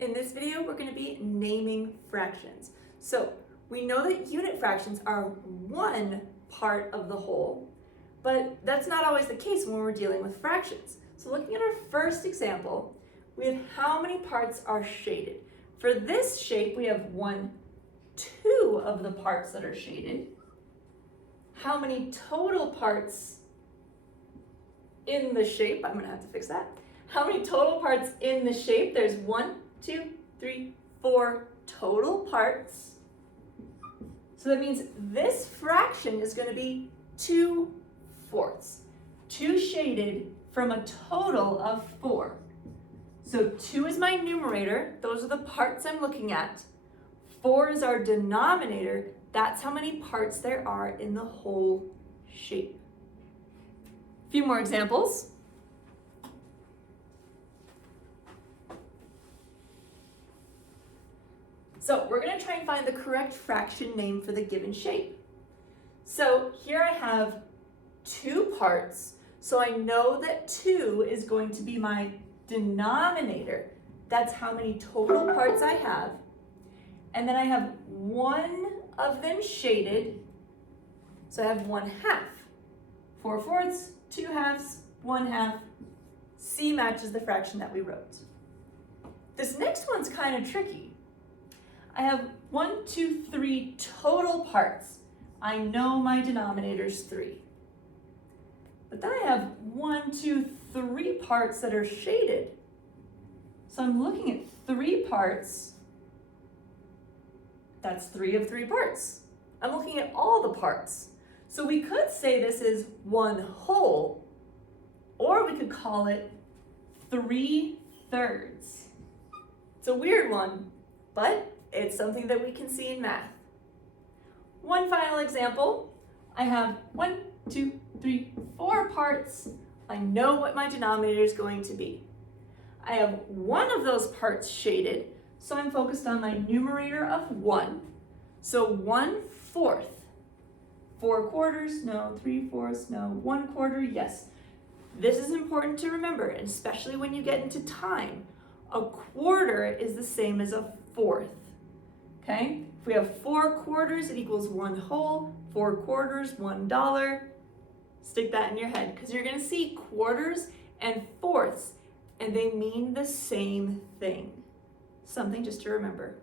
In this video, we're going to be naming fractions. So we know that unit fractions are one part of the whole, but that's not always the case when we're dealing with fractions. So looking at our first example, we have how many parts are shaded. For this shape, we have 2 of the parts that are shaded. How many total parts in the shape? I'm going to have to fix that. How many total parts in the shape? There's 1, 2, 3, 4 total parts. So that means this fraction is going to be 2/4. 2 shaded from a total of 4. So 2 is my numerator. Those are the parts I'm looking at. 4 is our denominator. That's how many parts there are in the whole shape. A few more examples. So we're going to try and find the correct fraction name for the given shape. So here I have 2 parts, so I know that 2 is going to be my denominator. That's how many total parts I have. And then I have 1 of them shaded, so I have 1/2. 4/4, 2/2, 1/2. C matches the fraction that we wrote. This next one's kind of tricky. I have 1, 2, 3 total parts. I know my denominator's 3. But then I have 1, 2, 3 parts that are shaded. So I'm looking at 3 parts. That's 3 of 3 parts. I'm looking at all the parts. So we could say this is 1 whole, or we could call it 3/3. It's a weird one, but it's something that we can see in math. One final example. I have 1, 2, 3, 4 parts. I know what my denominator is going to be. I have 1 of those parts shaded, so I'm focused on my numerator of 1. So 1/4. 4/4, no. 3/4, no. 1/4, yes. This is important to remember, especially when you get into time. A quarter is the same as a fourth. Okay? If we have 4/4, it equals 1 whole. 4/4, $1. Stick that in your head because you're going to see quarters and fourths, and they mean the same thing. Something just to remember.